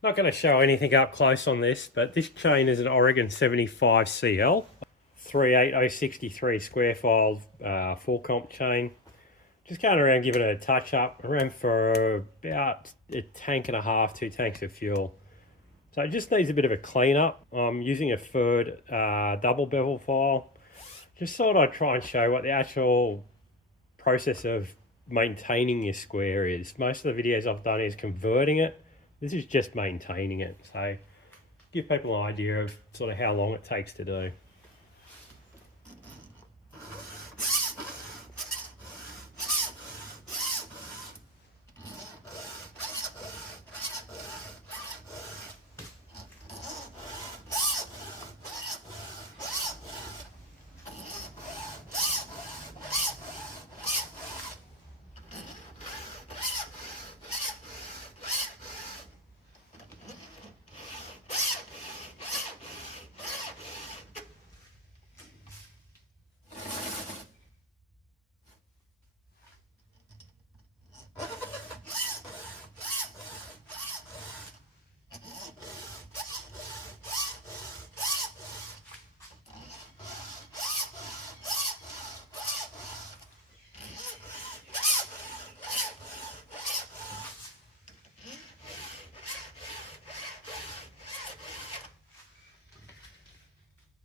Not going to show anything up close on this, but this chain is an Oregon 75CL, 38063 square file, full comp chain. Just going around giving it a touch up. I ran for about a tank and a half, 2 tanks of fuel. So it just needs a bit of a clean up. I'm using a third double bevel file. Just thought I'd try and show what the actual process of maintaining your square is. Most of the videos I've done is converting it. This is just maintaining it. So give people an idea of sort of how long it takes to do.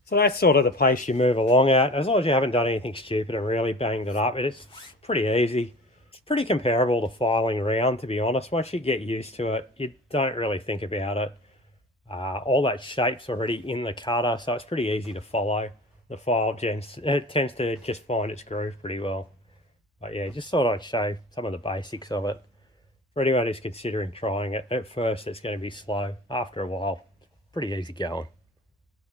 So that's sort of the pace you move along at. As long as you haven't done anything stupid and really banged it up, it's pretty easy. It's pretty comparable to filing around, to be honest. Once you get used to it, you don't really think about it. All that shape's already in the cutter, so it's pretty easy to follow. The file tends to just find its groove pretty well. But yeah, just thought I'd show some of the basics of it. For anyone who's considering trying it, at first it's going to be slow. After a while, it's pretty easy going.